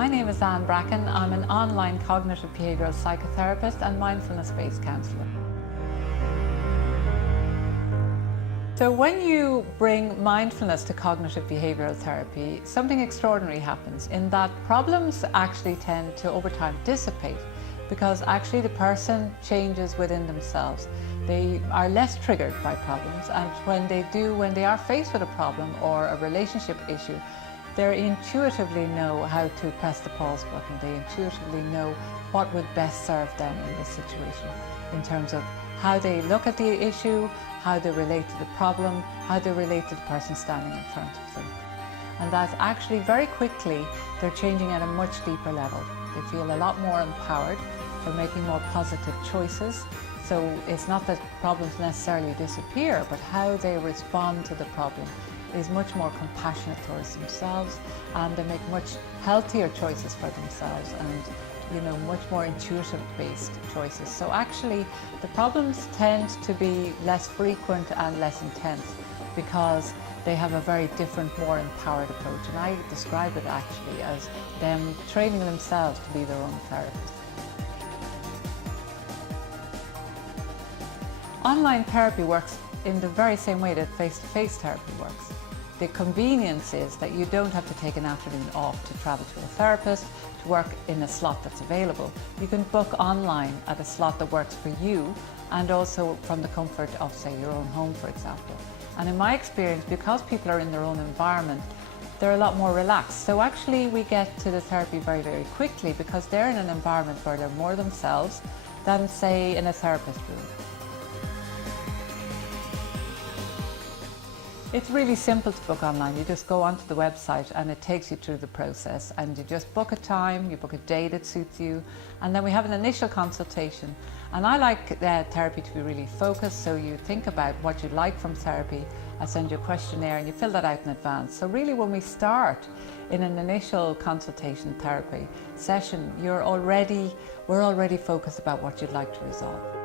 My name is Bracken. I'm an online cognitive behavioural psychotherapist and mindfulness-based counsellor. So when you bring mindfulness to cognitive behavioural therapy, something extraordinary happens in that problems actually tend to over time dissipate because actually the person changes within themselves. They are less triggered by problems, and when they are faced with a problem or a relationship issue, they intuitively know how to press the pause button. They intuitively know what would best serve them in this situation in terms of how they look at the issue, how they relate to the problem, how they relate to the person standing in front of them. And that actually very quickly they're changing at a much deeper level. They feel a lot more empowered, they're making more positive choices. So it's not that problems necessarily disappear, but how they respond to the problem is much more compassionate towards themselves, and they make much healthier choices for themselves and much more intuitive based choices. So actually the problems tend to be less frequent and less intense because they have a very different, more empowered approach. And I describe it actually as them training themselves to be their own therapist. Online therapy works in the very same way that face-to-face therapy works. The convenience is that you don't have to take an afternoon off to travel to a therapist to work in a slot that's available. You can book online at a slot that works for you, and also from the comfort of, say, your own home, for example. And in my experience, because people are in their own environment, they're a lot more relaxed. So actually we get to the therapy very, very quickly because they're in an environment where they're more themselves than, say, in a therapist room. It's really simple to book online. You just go onto the website and it takes you through the process, and you just book a time, you book a day that suits you, and then we have an initial consultation. And I like therapy to be really focused, so you think about what you'd like from therapy. I send you a questionnaire and you fill that out in advance. So really when we start in an initial consultation therapy session, we're already focused about what you'd like to resolve.